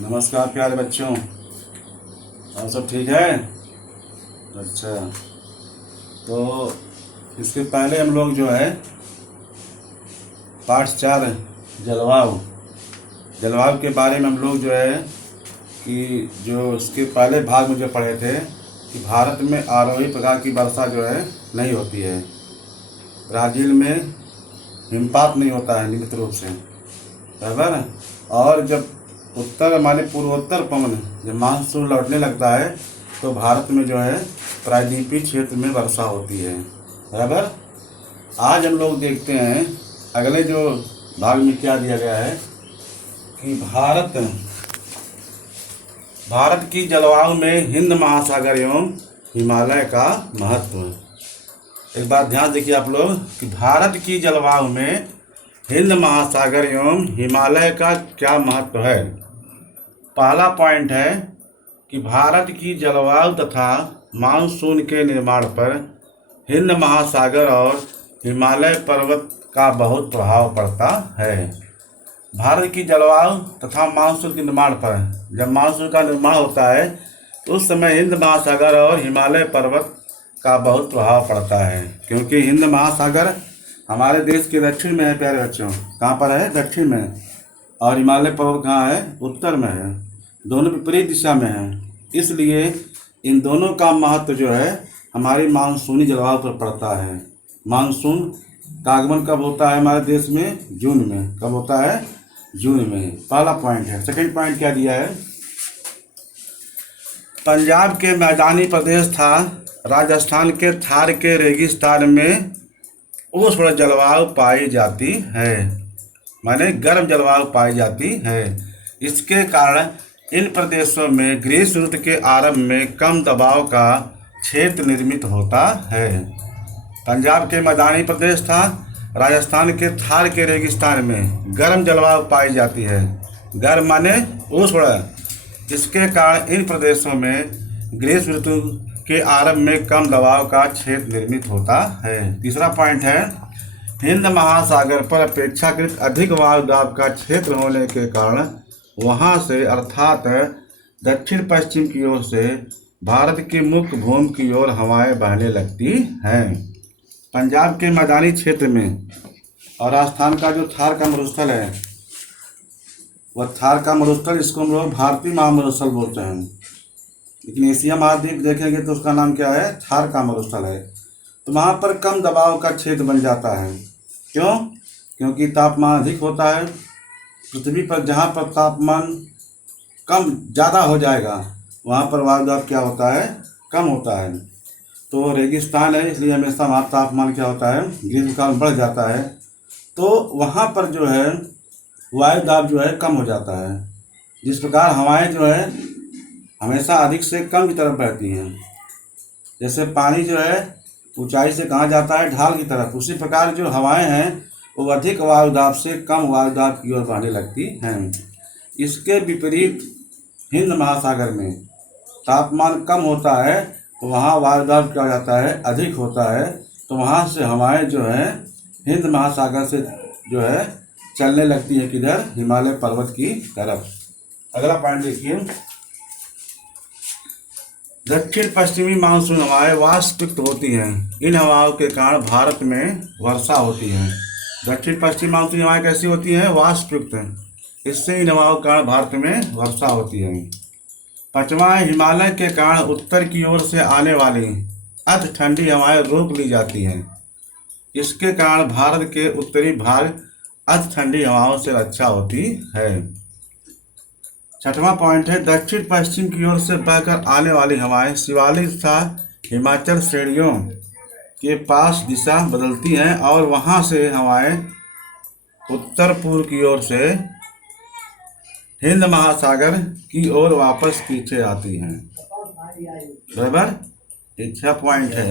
नमस्कार प्यारे बच्चों। और सब ठीक है? अच्छा, तो इसके पहले हम लोग जो है पाठ 4 जलवायु जलवायु के बारे में हम लोग जो है कि जो इसके पहले भाग में जो पढ़े थे कि भारत में आरोही प्रकार की वर्षा जो है नहीं होती है। ब्राज़ील में हिमपात नहीं होता है नियमित रूप से, बराबर। और जब उत्तर माने पूर्वोत्तर पवन जब मानसून लौटने लगता है तो भारत में जो है प्रायद्वीपीय क्षेत्र में वर्षा होती है, बराबर। आज हम लोग देखते हैं अगले जो भाग में क्या दिया गया है कि भारत की जलवायु में हिंद महासागर एवं हिमालय का महत्व। एक बात ध्यान देखिए आप लोग कि भारत की जलवायु में हिंद महासागर एवं हिमालय का क्या महत्व है। पहला पॉइंट है कि भारत की जलवायु तथा मानसून के निर्माण पर हिंद महासागर और हिमालय पर्वत का बहुत प्रभाव पड़ता है। भारत की जलवायु तथा मानसून के निर्माण पर जब मानसून का निर्माण होता है तो उस समय हिंद महासागर और हिमालय पर्वत का बहुत प्रभाव पड़ता है, क्योंकि हिंद महासागर हमारे देश के दक्षिण में है प्यारे बच्चों। कहाँ पर है? दक्षिण में। और हिमालय पर्वत कहाँ है? उत्तर में है। दोनों विपरीत दिशा में है, इसलिए इन दोनों का महत्व जो है हमारी मानसूनी जलवायु पर पड़ता है। मानसून का आगमन कब होता है हमारे देश में? जून में। कब होता है? जून में। पहला पॉइंट है। सेकंड पॉइंट क्या दिया है? पंजाब के मैदानी प्रदेश था राजस्थान के थार के रेगिस्तान में उष्ण जलवायु पाई जाती है, माने गर्म जलवायु पाई जाती है। इसके कारण इन प्रदेशों में ग्रीष्म ऋतु के आरंभ में कम दबाव का क्षेत्र निर्मित होता है। पंजाब के मैदानी प्रदेश था राजस्थान के थार के रेगिस्तान में गर्म जलवायु पाई जाती है। गर्म माने उष्ण। इसके कारण इन प्रदेशों में ग्रीष्म ऋतु के आरंभ में कम दबाव का क्षेत्र निर्मित होता है। तीसरा पॉइंट है हिंद महासागर पर अपेक्षाकृत अधिक वायु दाब का क्षेत्र होने के कारण वहां से अर्थात दक्षिण पश्चिम की ओर से भारत की मुख्य भूमि की ओर हवाएं बहने लगती हैं। पंजाब के मैदानी क्षेत्र में और राजस्थान का जो थार का मरुस्थल है वह थार का मरुस्थल, इसको हम लोग भारतीय महामरुस्थल बोलते हैं, लेकिन एशिया महाद्वीप देखेंगे तो उसका नाम क्या है? थार का मरुस्थल है। तो वहाँ पर कम दबाव का क्षेत्र बन जाता है। क्यों? क्योंकि तापमान अधिक होता है। पृथ्वी पर जहाँ पर तापमान कम ज़्यादा हो जाएगा वहाँ पर वायु दाब क्या होता है? कम होता है। तो रेगिस्तान है इसलिए हमेशा वहाँ तापमान क्या होता है? ग्रीष्मकाल बढ़ जाता है, तो वहाँ पर जो है वायु दाब जो है कम हो जाता है। जिस प्रकार हवाएं जो है हमेशा अधिक से कम की तरफ बहती हैं, जैसे पानी जो है ऊंचाई से कहाँ जाता है? ढाल की तरफ, उसी प्रकार जो हवाएं हैं वो अधिक वायु दाब से कम वायु दाब की ओर बहने लगती हैं। इसके विपरीत हिंद महासागर में तापमान कम होता है तो वहाँ वायु दाब क्या हो जाता है? अधिक होता है। तो वहाँ से हवाएं जो है हिंद महासागर से जो है चलने लगती है किधर? हिमालय पर्वत की तरफ। अगला पॉइंट देखिए, दक्षिण पश्चिमी मानसून हवाएं वाष्पयुक्त होती हैं। इन हवाओं के कारण भारत में वर्षा होती है। दक्षिण पश्चिमी मानसून हवाएं कैसी होती हैं? वाष्पयुक्त। इससे इन हवाओं के कारण भारत में वर्षा होती है। पांचवा, हिमालय के कारण उत्तर की ओर से आने वाली अति ठंडी हवाएं रोक ली जाती हैं। इसके कारण भारत के उत्तरी भाग अति ठंडी हवाओं से रक्षा होती है। छठवां पॉइंट है दक्षिण पश्चिम की ओर से बहकर आने वाली हवाएं शिवालिक तथा हिमाचल श्रेणियों के पास दिशा बदलती हैं और वहां से हवाएं उत्तर पूर्व की ओर से हिंद महासागर की ओर वापस पीछे आती हैं, बराबर। ये 6 पॉइंट है।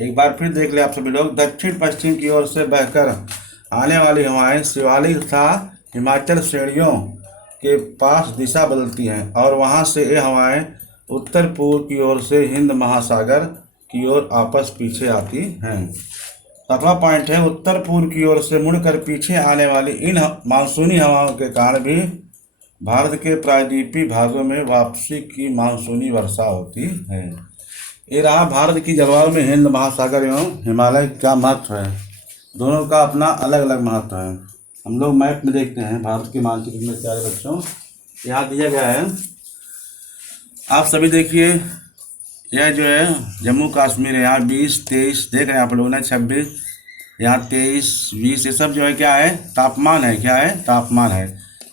एक बार फिर देख ले आप सभी लोग, दक्षिण पश्चिम की ओर से बहकर आने वाली हवाएं शिवालिक तथा हिमाचल श्रेणियों के पास दिशा बदलती हैं और वहां से ये हवाएं उत्तर पूर्व की ओर से हिंद महासागर की ओर आपस पीछे आती हैं। 7वां पॉइंट है, उत्तर पूर्व की ओर से मुड़कर पीछे आने वाली इन मानसूनी हवाओं के कारण भी भारत के प्रायद्वीपीय भागों में वापसी की मानसूनी वर्षा होती है। ये रहा भारत की जलवायु में हिंद महासागर एवं हिमालय का महत्व है। दोनों का अपना अलग अलग महत्व है। हम लोग मैप में देखते हैं भारत के मानचित्र में प्यारे बच्चों, यहाँ दिया गया है, आप सभी देखिए। यह जो है जम्मू कश्मीर है, यहाँ 20, 23 देख रहे हैं आप लोग ना, 26, यहाँ 23, 20, ये सब जो है क्या है, तापमान है। क्या है, तापमान है।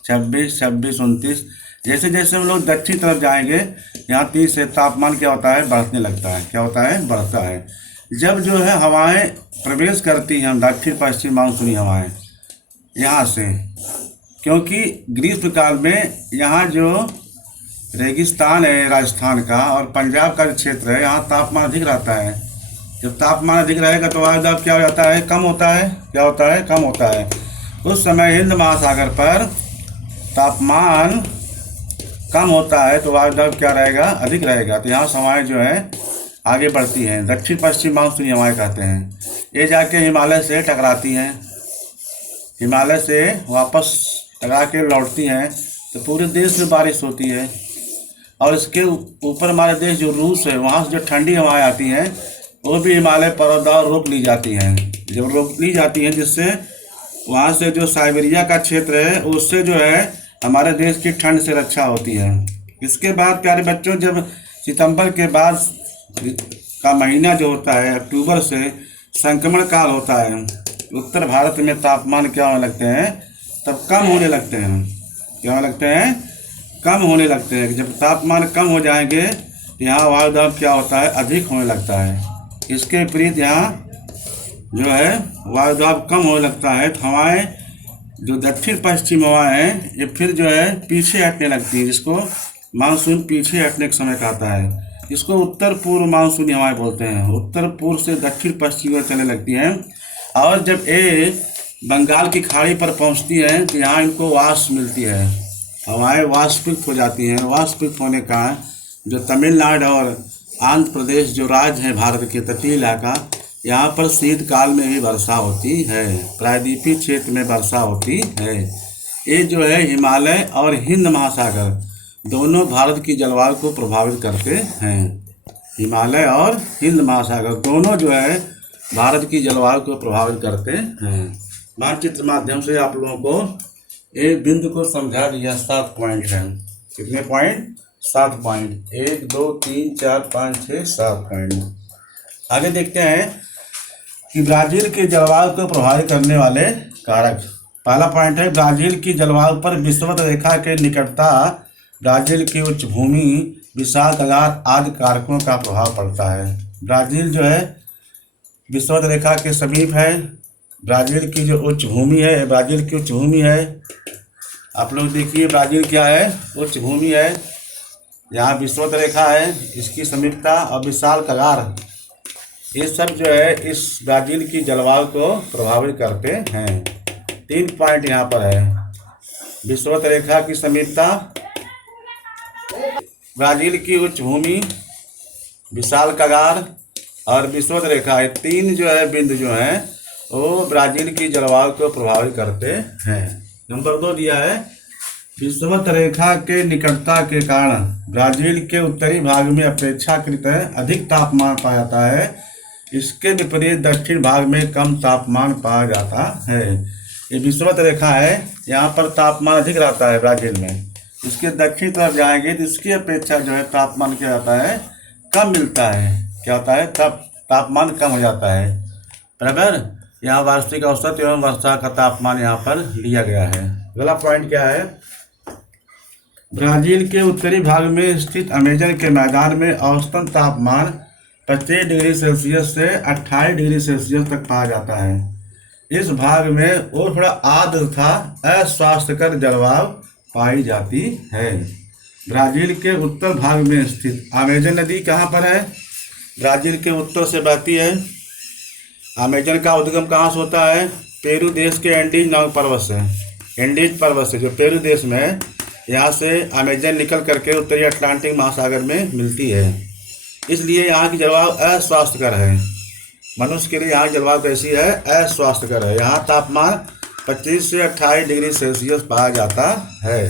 26, 26, 29। जैसे जैसे हम लोग दक्षिण तरफ जाएंगे, यहाँ 30 से तापमान क्या होता है, बढ़ने लगता है। क्या होता है, बढ़ता है। जब जो है हवाएं प्रवेश करती हैं, दक्षिण पश्चिम मानसूनी हवाएं यहाँ से, क्योंकि ग्रीष्म काल में यहाँ जो रेगिस्तान है राजस्थान का और पंजाब का जो क्षेत्र है, यहाँ तापमान अधिक रहता है। जब तापमान अधिक रहेगा तो वायु दाब क्या हो जाता है, कम होता है। क्या होता है, कम होता है। उस समय हिंद महासागर पर तापमान कम होता है तो वायु दाब क्या रहेगा, अधिक रहेगा। तो यहाँ हवाएं जो है आगे बढ़ती हैं, दक्षिण पश्चिम मानसूनी हवाएं कहते हैं। ये जाके हिमालय से टकराती हैं, हिमालय से वापस टकरा के लौटती हैं, तो पूरे देश में बारिश होती है। और इसके ऊपर हमारे देश जो रूस है, वहाँ से जो ठंडी हवाएं आती हैं वो भी हिमालय पर्वतारोहण रोक ली जाती हैं। जब रोक ली जाती हैं, जिससे वहाँ से जो साइबेरिया का क्षेत्र है उससे जो है हमारे देश की ठंड से रक्षा होती है। इसके बाद प्यारे बच्चों, जब सितंबर के बाद का महीना जो होता है, अक्टूबर से संक्रमण काल होता है, उत्तर भारत में तापमान क्या होने लगते हैं, तब कम होने लगते हैं। क्या होने लगते हैं, कम होने लगते हैं। जब तापमान कम हो जाएंगे यहाँ वायु दाब क्या होता है, अधिक होने लगता है। इसके विपरीत यहाँ जो है वायु दाब कम होने लगता है, तो हवाएं जो दक्षिण पश्चिम हवाएं हैं ये फिर जो है पीछे हटने लगती है, जिसको मानसून पीछे हटने का समय कहता है। इसको उत्तर पूर्व मानसूनी हवाएं बोलते हैं। उत्तर पूर्व से दक्षिण पश्चिम में चलने लगती हैं, और जब ये बंगाल की खाड़ी पर पहुंचती हैं तो यहाँ इनको वाष्प मिलती है, हवाएं वाष्पित हो जाती हैं। वाष्पित होने का जो तमिलनाडु और आंध्र प्रदेश जो राज्य है भारत के तटीय इलाका, यहाँ पर शीतकाल में भी वर्षा होती है, प्रायद्वीपीय क्षेत्र में वर्षा होती है। ये जो है हिमालय और हिंद महासागर दोनों भारत की जलवायु को प्रभावित करते हैं। हिमालय और हिंद महासागर दोनों जो है भारत की जलवायु को प्रभावित करते हैं। मानचित्र माध्यम से आप लोगों को एक बिंदु को समझा दिया। 7 पॉइंट हैं। कितने पॉइंट, 7 पॉइंट। 1, 2, 3, 4, 5, 6, 7 पॉइंट। आगे देखते हैं कि ब्राज़ील के जलवायु को प्रभावित करने वाले कारक। पहला पॉइंट है, ब्राज़ील की जलवायु पर विषुवत रेखा के निकटता, ब्राज़ील की उच्च भूमि, विशाल तादाद आदि कारकों का प्रभाव पड़ता है। ब्राज़ील जो है विषुवत रेखा के समीप है। ब्राज़ील की जो उच्च भूमि है, ब्राज़ील की उच्च भूमि है, आप लोग देखिए ब्राज़ील क्या है, उच्च भूमि है। यहाँ विषुवत रेखा है, इसकी समीपता और विशाल कगार, ये सब जो है इस ब्राज़ील की जलवायु को प्रभावित करते हैं। 3 पॉइंट यहाँ पर है, विषुवत रेखा की समीपता, ब्राज़ील की उच्च भूमि, विशाल कगार और विषुवत रेखा। ये 3 जो है बिंदु जो है वो ब्राज़ील की जलवायु को प्रभावित करते हैं। नंबर 2 दिया है, विषुवत रेखा के निकटता के कारण ब्राज़ील के उत्तरी भाग में अपेक्षाकृत अधिक तापमान पाया जाता है। इसके विपरीत दक्षिण भाग में कम तापमान पाया जाता है। ये विषुवत रेखा है, यहाँ पर तापमान अधिक रहता है ब्राज़ील में। इसके दक्षिण तरफ जाएंगे तो इसकी अपेक्षा जो है तापमान क्या जाता है, कम मिलता है। क्या होता है, तब तापमान कम हो जाता है। बराबर, यहाँ वार्षिक औसत एवं वर्षा का तापमान यहाँ पर लिया गया है। अगला पॉइंट क्या है, ब्राज़ील के उत्तरी भाग में स्थित अमेजन के मैदान में औसतन तापमान 25 डिग्री सेल्सियस से 28 डिग्री सेल्सियस तक पाया जाता है। इस भाग में वो थोड़ा आर्द्र तथा अस्वास्थ्यकर जलवायु पाई जाती है। ब्राज़ील के उत्तर भाग में स्थित अमेजन नदी कहाँ पर है, ब्राज़ील के उत्तर से बहती है। अमेजन का उद्गम कहाँ से होता है, पेरू देश के एंडीज नामक पर्वत से। एंडीज पर्वत से जो पेरू देश में है, यहाँ से अमेजन निकल करके उत्तरी अटलांटिक महासागर में मिलती है। इसलिए यहाँ की जलवायु अस्वास्थ्यकर है। मनुष्य के लिए यहाँ जलवायु कैसी है? अस्वास्थ्यकर है। यहाँ तापमान 25 से 28 डिग्री सेल्सियस पाया जाता है।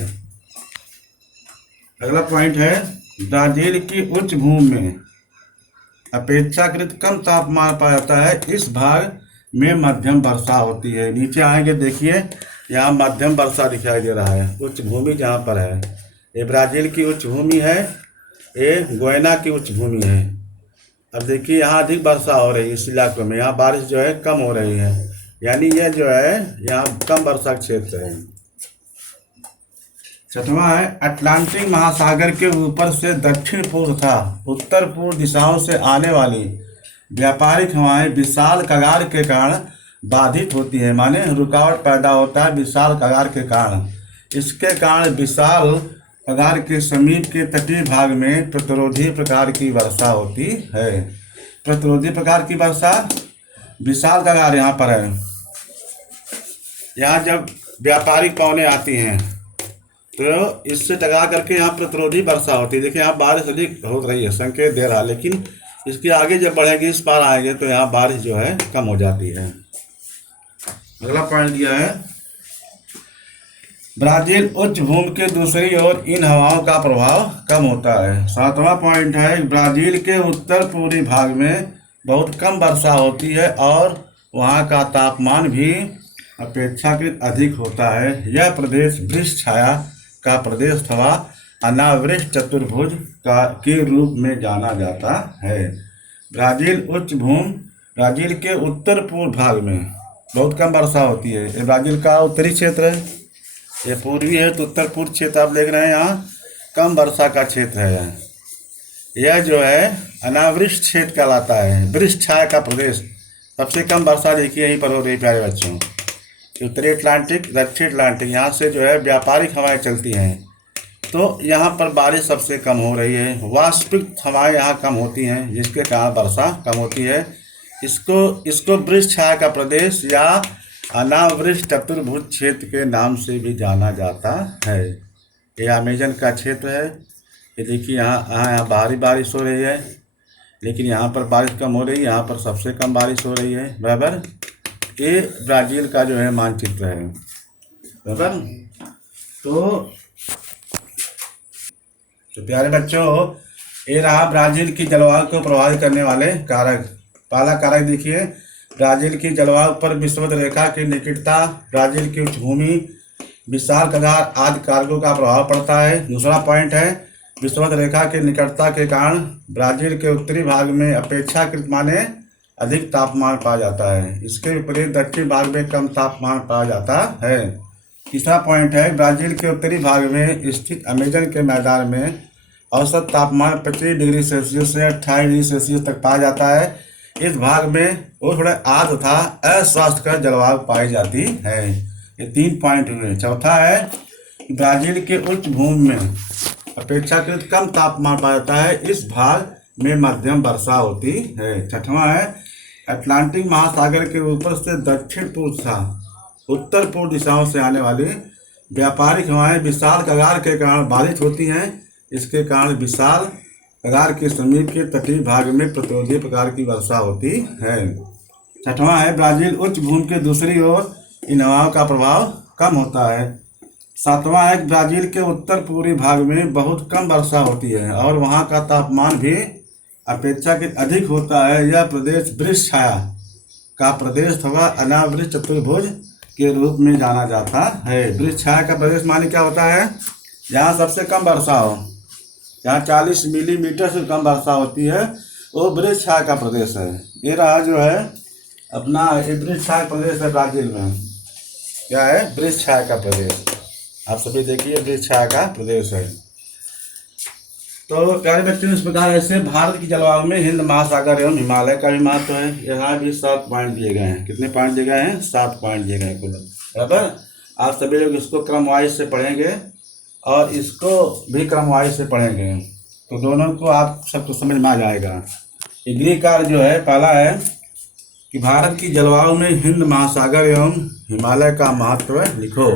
अगला पॉइंट है, ब्राजील की उच्च भूमि में अपेक्षाकृत कम तापमान पाया जाता है। इस भाग में मध्यम वर्षा होती है। नीचे आएंगे, देखिए यहाँ मध्यम वर्षा दिखाई दे रहा है। उच्च भूमि जहाँ पर है, ये ब्राजील की उच्च भूमि है, ये गुयाना की उच्च भूमि है। अब देखिए यहाँ अधिक वर्षा हो रही है इस इलाके में, यहाँ बारिश जो है कम हो रही है, यानी यह जो है यहाँ कम वर्षा क्षेत्र है। छठवां है, अटलांटिक महासागर के ऊपर से दक्षिण पूर्व तथा उत्तर पूर्व दिशाओं से आने वाली व्यापारिक हवाएं विशाल कगार के कारण बाधित होती है। माने रुकावट पैदा होता है विशाल कगार के कारण। इसके कारण विशाल कगार के समीप के तटीय भाग में प्रतिरोधी प्रकार की वर्षा होती है। प्रतिरोधी प्रकार की वर्षा, विशाल कगार यहाँ पर है। यहाँ जब व्यापारिक पवनें आती हैं तो इससे टकरा करके यहाँ प्रतिरोधी वर्षा होती है। देखिए यहाँ बारिश अधिक हो रही है, संकेत दे रहा है, लेकिन इसके आगे जब बढ़ेगी, इस पार आएंगे तो यहाँ बारिश जो है कम हो जाती है। अगला पॉइंट दिया है, ब्राजील उच्च भूमि के दूसरी ओर इन हवाओं का प्रभाव कम होता है। सातवां पॉइंट है, ब्राजील के उत्तर पूर्वी भाग में बहुत कम वर्षा होती है और वहाँ का तापमान भी अपेक्षाकृत अधिक होता है। यह प्रदेश वृक्ष छाया का प्रदेश अथवा अनावृष्ट चतुर्भुज के रूप में जाना जाता है। ब्राजील उच्च भूमि, ब्राजील के उत्तर पूर्व भाग में बहुत कम वर्षा होती है। ये ब्राजील का उत्तरी क्षेत्र है, ये पूर्वी है तो उत्तर पूर्व क्षेत्र आप देख रहे हैं, यहाँ कम वर्षा का क्षेत्र है। यह जो है अनावृष्ट क्षेत्र कहलाता है, वृक्ष छाया का प्रदेश। सबसे कम वर्षा देखिए यहीं पर हो रही प्यारे बच्चों। उत्तरी अटलांटिक, दक्षिण अटलांटिक, यहाँ से जो है व्यापारिक हवाएं चलती हैं, तो यहाँ पर बारिश सबसे कम हो रही है। वाष्पिक हवाएं यहाँ कम होती हैं, जिसके कारण वर्षा कम होती है। इसको वृक्ष छाया का प्रदेश या अनावृष्ट चतुर्भुज क्षेत्र के नाम से भी जाना जाता है। ये अमेजन का क्षेत्र है। ये देखिए यहाँ भारी बारिश हो रही है, लेकिन यहाँ पर बारिश कम हो रही है, यहाँ पर सबसे कम बारिश हो रही है। बराबर, ये ब्राज़ील का जो है मानचित्र है। बराबर, तो प्यारे बच्चों, ये रहा ब्राज़ील की जलवायु को प्रभावित करने वाले कारक। पहला कारक देखिए, ब्राज़ील की जलवायु पर विषुवत रेखा की निकटता, ब्राज़ील की उच्च भूमि, विशाल कगार आदि कारकों का प्रभाव पड़ता है। दूसरा पॉइंट है, विषुवत रेखा की निकटता के कारण ब्राज़ील के उत्तरी भाग में अपेक्षाकृत माने अधिक तापमान पाया जाता है। इसके विपरीत दक्षिण भाग में कम तापमान पाया जाता है। तीसरा पॉइंट है, ब्राज़ील के उत्तरी भाग में स्थित अमेजन के मैदान में औसत तापमान 25 डिग्री सेल्सियस से 28 डिग्री सेल्सियस तक पाया जाता है। इस भाग में वो थोड़ा आर्द्र तथा अस्वास्थ्यकर जलवायु पाई जाती है। ये 3 पॉइंट हुए। चौथा है, ब्राज़ील के उच्च भूमि में अपेक्षाकृत कम तापमान पाया जाता है। इस भाग में मध्यम वर्षा होती है। छठवां है, अटलांटिक महासागर के ऊपर से दक्षिण पूर्व तथा उत्तर पूर्व दिशाओं से आने वाली व्यापारिक हवाएं विशाल कगार के कारण बाधित होती हैं। इसके कारण विशाल कगार के समीप के तटीय भाग में प्रतिरोधी प्रकार की वर्षा होती है। छठवां है, ब्राज़ील उच्च भूमि के दूसरी ओर इन हवाओं का प्रभाव कम होता है। सातवां है, ब्राज़ील के उत्तर पूर्वी भाग में बहुत कम वर्षा होती है और वहाँ का तापमान भी अपेक्षाकृत अधिक होता है। यह प्रदेश वृक्ष छाया का प्रदेश अथवा अनावृष्ट चतुर्भुज के रूप में जाना जाता है। वृक्ष छाया का प्रदेश माने क्या होता है? जहाँ सबसे कम वर्षा हो, जहाँ 40 मिलीमीटर से कम वर्षा होती है, वो वृक्ष छाया का प्रदेश है। ये रहा जो है अपना वृक्ष छाया प्रदेश है ब्राज़ील में। क्या है? वृक्ष छाया का प्रदेश। आप सभी देखिए, वृक्ष छाया का प्रदेश है। तो प्यारे बच्चों, इस प्रकार ऐसे भारत की जलवायु में हिंद महासागर एवं हिमालय का भी महत्व है। यहाँ भी 7 पॉइंट दिए गए हैं। कितने पॉइंट दिए गए हैं? 7 पॉइंट दिए गए हैं कुल। बराबर, आप सभी लोग इसको क्रमवाइज से पढ़ेंगे और इसको भी क्रमवाइज से पढ़ेंगे, तो दोनों को आप सबको समझ में आ जाएगा। गृह कार्य जो है, पहला है कि भारत की जलवायु में हिंद महासागर एवं हिमालय का महत्व लिखो।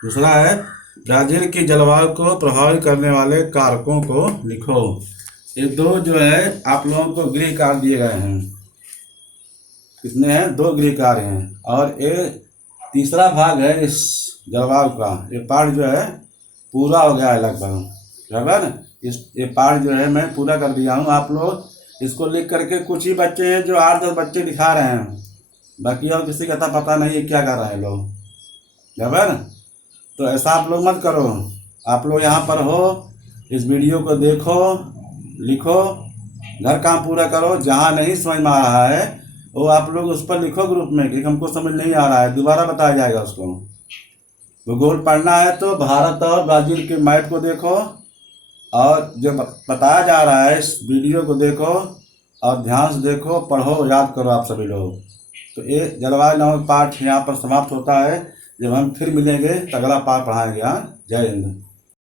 दूसरा है, ब्राज़ील की जलवायु को प्रभावित करने वाले कारकों को लिखो। ये 2 जो है आप लोगों को गृह कार्य दिए गए हैं। कितने हैं? 2 गृह कार्य हैं। और ये तीसरा भाग है इस जलवायु का। ये पाठ जो है पूरा हो गया है लगभग, बराबर। ये पाठ जो है मैं पूरा कर दिया हूँ। आप लोग इसको लिख करके, कुछ ही बच्चे हैं जो 8-10 बच्चे दिखा रहे हैं, बाकी और किसी का था पता नहीं है क्या कर रहे हैं लोग, बराबर। तो ऐसा आप लोग मत करो। आप लोग यहाँ पर हो, इस वीडियो को देखो, लिखो, घर काम पूरा करो। जहाँ नहीं समझ में आ रहा है वो आप लोग उस पर लिखो ग्रुप में कि हमको समझ नहीं आ रहा है, दोबारा बताया जाएगा उसको। भूगोल पढ़ना है तो भारत और ब्राज़ील के मैप को देखो, और जो बताया जा रहा है इस वीडियो को देखो और ध्यान से देखो, पढ़ो, याद करो आप सभी लोग। तो ये जलवायु नामक पाठ यहाँ पर समाप्त होता है। जब हम फिर मिलेंगे तो अगला पाठ पढ़ाएंगे। हाँ, जय हिंद।